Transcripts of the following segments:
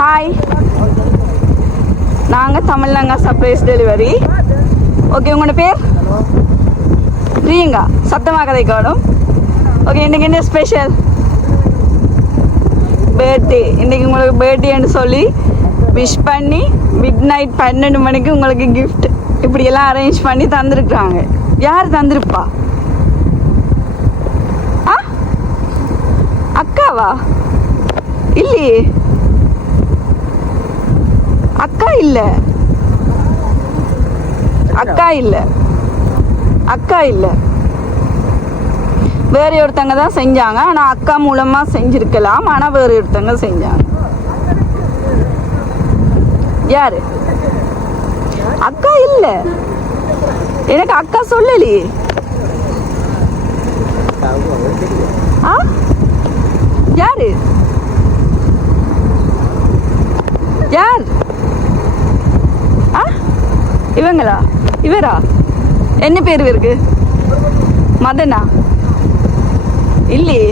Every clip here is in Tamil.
ஹாய், நாங்கள் தமிழ்லங்க சர்ப்ரைஸ் டெலிவரி. ஓகே, உங்களோட பேர்? பிரியங்கா. சத்தமாக கதை காணும். ஓகே, இன்றைக்கி என்ன ஸ்பெஷல்? பர்த்டே. இன்றைக்கி உங்களுக்கு பர்த்டேன்னு சொல்லி விஷ் பண்ணி மிட் நைட் 12 மணிக்கு உங்களுக்கு கிஃப்ட் இப்படியெல்லாம் அரேஞ்ச் பண்ணி தந்துருக்குறாங்க. யார் தந்திருப்பா? ஆ, அக்காவா? இல்லையே, அக்கா இல்லை, அக்கா இல்லை, அக்கா இல்லை. வேற ஒருத்தங்க தான் செஞ்சாங்க. ஆனால் அக்கா மூலமாக செஞ்சுருக்கலாம். ஆனால் வேற ஒருத்தங்க செஞ்சாங்க. யாரு? அக்கா இல்லை, எனக்கு அக்கா சொல்லலையே. ஆ, யாரு? யார்? ஆ, இவங்களா? இவரா? என்ன பேர் இருக்கு? மதனா? இல்லையே,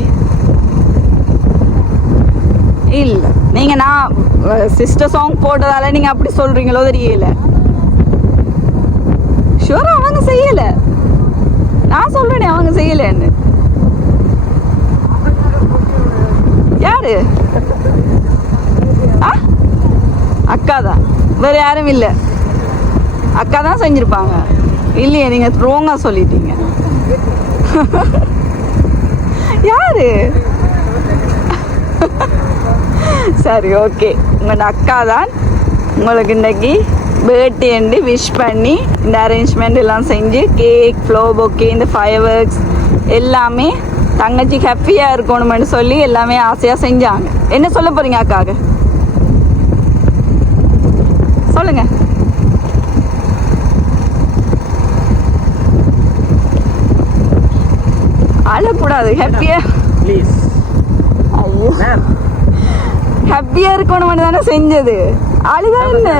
இல்லை. நீங்கள் நான் சிஸ்டர் சாங் போட்டதால நீங்கள் அப்படி சொல்கிறீங்களோ தெரியல. ஷூரா அவங்க செய்யலை. நான் சொல்கிறேனே அவங்க செய்யலைன்னு. யாரு? ஆ, அக்கா தான், வேற யாரும் இல்லை. அக்கா தான் செஞ்சுருப்பாங்க. இல்லையே, நீங்கள் ரோங்காக சொல்லிட்டீங்க. யாரு? சரி, ஓகே, உங்களோட அக்கா தான் உங்களுக்கு இன்னைக்கு பர்த்டேன்னு விஷ் பண்ணி இந்த அரேஞ்ச்மெண்ட் எல்லாம் செஞ்சு கேக், ஃப்ளோ பொக்கே, இந்த ஃபயர் ஒர்க்ஸ் எல்லாமே தங்கச்சி ஹாப்பியாக இருக்கணும்னு சொல்லி எல்லாமே ஆசையாக செஞ்சாங்க. என்ன சொல்ல போகிறீங்க அக்காவுக்கு? சொல்லுங்க. அழக்கூடாது, ஹாப்பியா ப்ளீஸ். ஐயோ, ஹாப்பியா இருக்கணும் தானே செஞ்சது. அழுதா என்ன?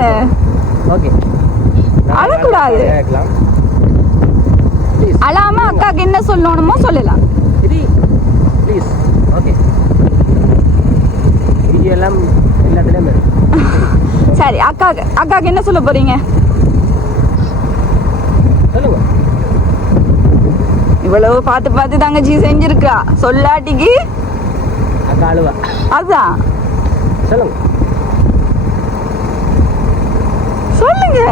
ஓகே, அழக்கூடாது. அழாம அக்காக்கு என்ன சொல்லணுமோ சொல்லலாம். ப்ளீஸ். ஓகே, எல்லாம் எல்லாத்துலயும் சரி. அக்காக்கு என்ன சொல்ல போறீங்க? சொல்லுங்க. இவ்வளவு பார்த்து பார்த்து தங்கச்சி செஞ்சிருக்கா, சொல்லாட்டிக்கு அக்கா அழுவா. அதான் சொல்லுங்க. சொல்லுங்க.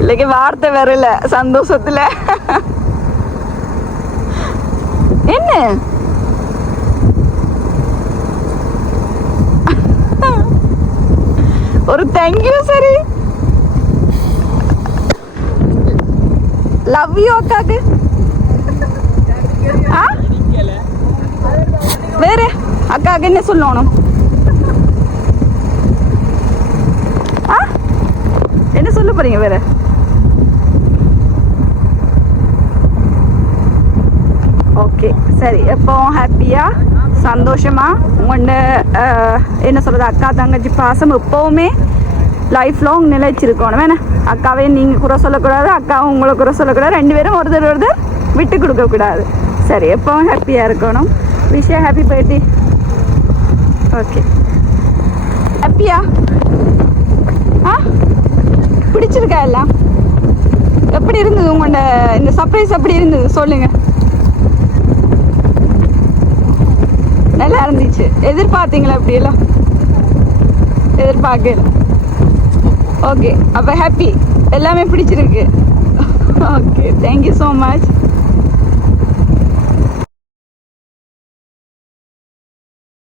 இல்லைக்கு வார்த்தை வரல சந்தோஷத்துல. என்ன ஒரு தேங்க்யூ. சரி, லவ் யூ அக்காக்கு. வேற அக்காக்கு என்ன சொல்லணும்? என்ன சொல்ல போறீங்க வேற? ஓகே, சரி. எப்போ ஹாப்பியா சந்தோஷமா உங்களோட என்ன சொல்றது, அக்கா தங்கச்சி பாசம் எப்பவுமே லைஃப் லாங் நிலைச்சிருக்கணும். வேணா அக்காவே நீங்கள் குறை சொல்லக்கூடாது, அக்காவும் உங்களை குறை சொல்லக்கூடாது. 2 பேரும் ஒருத்தர் விட்டு கொடுக்கக்கூடாது. சரி, எப்பவும் ஹாப்பியாக இருக்கணும். Wish you happy birthday. Okay, ஹாப்பியா? ஆ, பிடிச்சிருக்கா எல்லாம்? எப்படி இருந்தது உங்களோட இந்த சர்ப்ரைஸ்? எப்படி இருந்தது சொல்லுங்க. நல்லா இருந்துச்சு. எதிர்பார்த்தீங்களா? அப்படியெல்லாம் எதிர்பார்க்கல. ஓகே, அப்போ ஹாப்பி, எல்லாமே பிடிச்சிருக்கு. Okay, thank you so much.